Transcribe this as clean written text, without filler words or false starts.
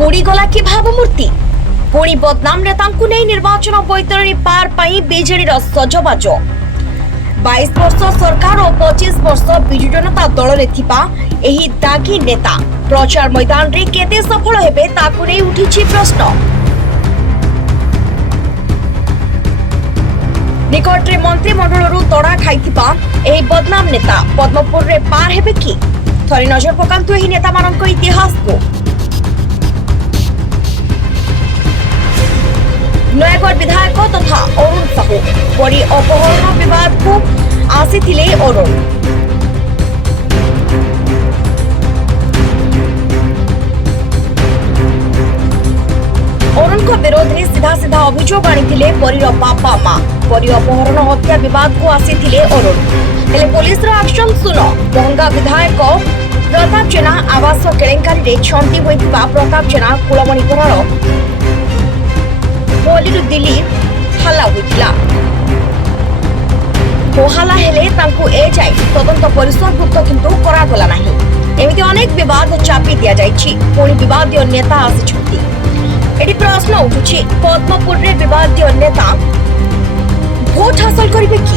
बुड़ीगला कि भावमूर्ति पुणी बदनाम नेतांकु नहीं निर्वाचन बैतरणी पार पाई बीजेडी सजबाज 22 वर्ष सरकार और 25 वर्ष विजु जनता दल रे थिबा एही दागी नेता प्रचार मैदान रे केते सफल हेबे ताकु नै उठिछि प्रश्न। निकट रे मंत्रिमंडल तड़ा खाइथिबा एही बदनाम नेता पद्मपुर रे पार हेबे कि थरी नजर पकांतु एही नेता मानक इतिहास को। नयागढ़ विधायक तथा अरुण साहू बड़ी अपहरण विवाद को आसीथिले अरुण को विरोध में सीधा सीधा अभियोग आनी परीर बापा मां परी अपहरण हत्या विवाद को आसीथिले अरुण हेले पुलिस रो एक्शन सुन। महंगा विधायक प्रताप जेना आवास केलेंकारी रे छंटी होइतिबा प्रताप जेना कुलमणिपुरर पल्ली दिल्ली हल्ला होइतिला कोहाला हेले तांकु ए जाय तदंत परिसरभुक्त किंतु करागला नाही। एमिति अनेक विवाद चापी दिया जायछि पुणी विवादीय नेता आसिछथि। एटी प्रश्न उठुछि पद्मपुर रे विवादीय नेता भोट हासिल करिबे कि